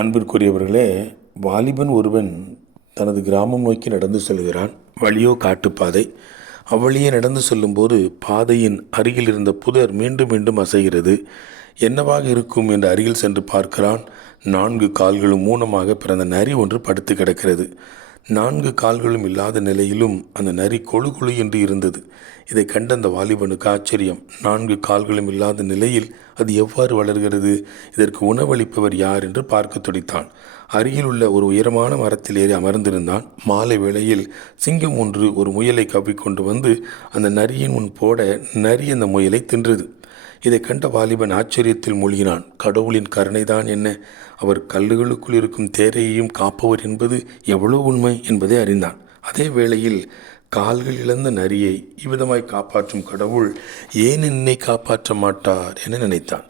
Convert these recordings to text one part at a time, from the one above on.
அன்பிற்குரியவர்களே வாலிபன் ஒருவன் தனது கிராமம் நோக்கி நடந்து செல்கிறான். வழியோ காட்டுப்பாதை. அவ்வழியே நடந்து செல்லும்போது பாதையின் அருகில் இருந்த புதர் மீண்டும் மீண்டும் அசைகிறது. என்னவாக இருக்கும் என்று அருகில் சென்று பார்க்கிறான். நான்கு கால்களும் மூனமாக பிறந்த நரி ஒன்று படுத்து கிடக்கிறது. நான்கு கால்களும் இல்லாத நிலையிலும் அந்த நரி கொழு கொழு என்று இருந்தது. இதை கண்ட அந்த வாலிபனுக்கு ஆச்சரியம். நான்கு கால்களும் இல்லாத நிலையில் அது எவ்வாறு வளர்கிறது? இதற்கு உணவளிப்பவர் யார் என்று பார்க்க துடித்தான். அருகில் உள்ள ஒரு உயரமான மரத்தில் ஏறி அமர்ந்திருந்தான். மாலை வேளையில் சிங்கம் ஒன்று ஒரு முயலை கவ்விக்கொண்டு வந்து அந்த நரியின் முன் போட நரி அந்த முயலை தின்றது. இதை கண்ட வாலிபன் ஆச்சரியத்தில் மூழ்கினான். கடவுளின் கருணைதான் என்ன? அவர் கல்லுகளுக்குள் இருக்கும் தேரையையும் காப்பவர் என்பது எவ்வளவு உண்மை என்பதை அறிந்தான். அதே வேளையில் கால்கள் இழந்த நரியை இவ்விதமாய் காப்பாற்றும் கடவுள் ஏன் என்னை காப்பாற்ற மாட்டார் என நினைத்தான்.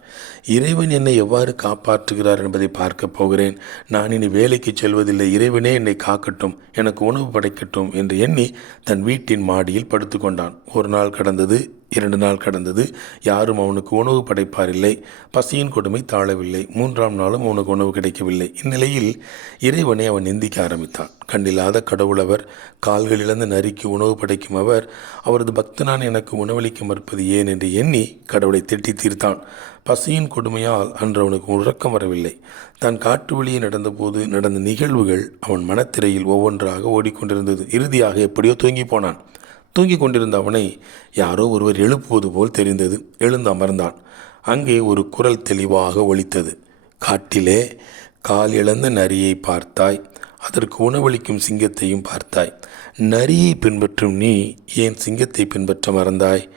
இறைவன் என்னை எவ்வாறு காப்பாற்றுகிறார் என்பதை பார்க்கப் போகிறேன். நான் இனி வேலைக்கு செல்வதில்லை. இறைவனே என்னை காக்கட்டும் எனக்கு உணவு படைக்கட்டும் என்று எண்ணி தன் வீட்டின் மாடியில் படுத்துக்கொண்டான் ஒரு நாள் கடந்தது இரண்டு நாள் கடந்தது. யாரும் அவனுக்கு உணவு படைப்பாரில்லை. பசியின் கொடுமை தாழவில்லை. மூன்றாம் நாளும் அவனுக்கு உணவு கிடைக்கவில்லை. இந்நிலையில் இறைவனை அவன் நிந்திக்க ஆரம்பித்தான். கண்ணில்லாத கடவுள் அவர் கால்கள் இழந்த நரிக்கு உணவு படைக்கும் அவர் அவரது பக்தனான் எனக்கு உணவளிக்க மறுப்பது ஏன் என்று எண்ணி கடவுளை திட்டி தீர்த்தான். பசியின் கொடுமையால் அன்று அவனுக்கு உறக்கம் வரவில்லை. தான் காட்டு வழியே நடந்தபோது நடந்த நிகழ்வுகள் அவன் மனத்திரையில் ஒவ்வொன்றாக ஓடிக்கொண்டிருந்தது. இறுதியாக எப்படியோ தூங்கி போனான். தூங்கிக் கொண்டிருந்த அவனை யாரோ ஒருவர் எழுப்புவது போல் தெரிந்தது. எழுந்து அமர்ந்தான். அங்கே ஒரு குரல் தெளிவாக ஒலித்தது. காட்டிலே கால் இழந்த நரியை பார்த்தாய். அதற்கு உணவளிக்கும் சிங்கத்தையும் பார்த்தாய். நரியை பின்பற்றும் நீ ஏன் சிங்கத்தை பின்பற்ற மறந்தாய்?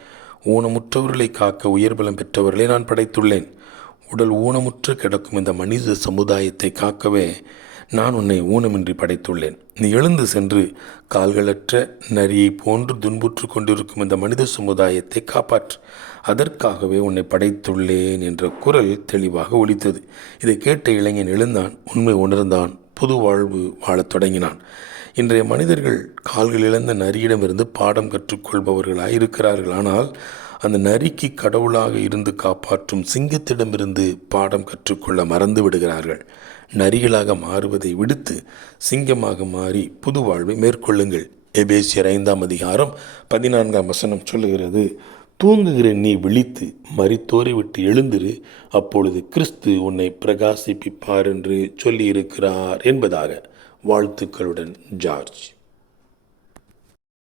ஊனமுற்றவர்களை காக்க உயர்பலம் பெற்றவர்களை நான் படைத்துள்ளேன். உடல் ஊனமுற்று கிடக்கும் இந்த மனித சமுதாயத்தை காக்கவே நான் உன்னை ஊனமின்றி படைத்துள்ளேன். நீ எழுந்து சென்று கால்களற்ற நரியை போன்று துன்புற்று கொண்டிருக்கும் இந்த மனித சமுதாயத்தை காப்பாற்று. அதற்காகவே உன்னை படைத்துள்ளேன் என்ற குரல் தெளிவாக ஒலித்தது. இதை கேட்ட இளைஞன் எழுந்தான் உண்மை உணர்ந்தான் புது வாழ்வு வாழத் தொடங்கினான். இன்றைய மனிதர்கள் கால்கள் இழந்த நரியிடமிருந்து பாடம் கற்றுக்கொள்பவர்களாக இருக்கிறார்கள் ஆனால் அந்த நரிக்கு கடவுளாக இருந்து காப்பாற்றும் சிங்கத்திடமிருந்து பாடம் கற்றுக்கொள்ள மறந்து விடுகிறார்கள். நரிகளாக மாறுவதை விடுத்து சிங்கமாக மாறி புது வாழ்வை மேற்கொள்ளுங்கள். எபேசியர் ஐந்தாம் அதிகாரம் பதினான்காம் வசனம் சொல்லுகிறது தூங்குகிற நீ விழித்து மறித்தோரை விட்டு எழுந்திரு. அப்பொழுது கிறிஸ்து உன்னை பிரகாசிப்பிப்பார் என்று சொல்லியிருக்கிறார் என்பதாக. வாழ்த்துக்களுடன் ஜார்ஜ்.